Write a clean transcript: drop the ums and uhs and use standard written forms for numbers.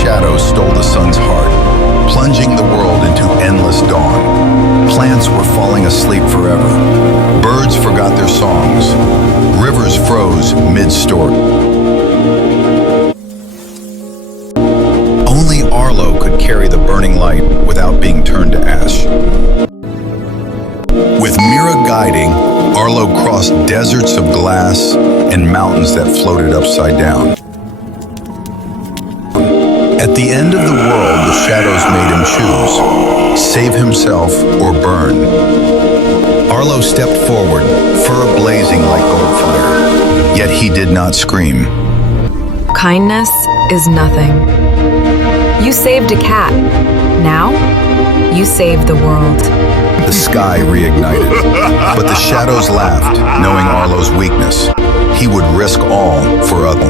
shadows stole the sun's heart, plunging the world into endless dawn. Plants were falling asleep forever. Birds forgot their songs. Rivers froze mid-story. Only Arlo could carry the burning light without being turned to ash. With Mira guiding, Arlo crossed deserts of glass and mountains that floated upside down. At the end of the world, the shadows made him choose: save himself or burn. Arlo stepped forward, fur blazing like gold fire, yet he did not scream. Kindness is nothing. You saved a cat. Now, you save the world. The sky reignited, but the shadows laughed, knowing Arlo's weakness. He would risk all for others.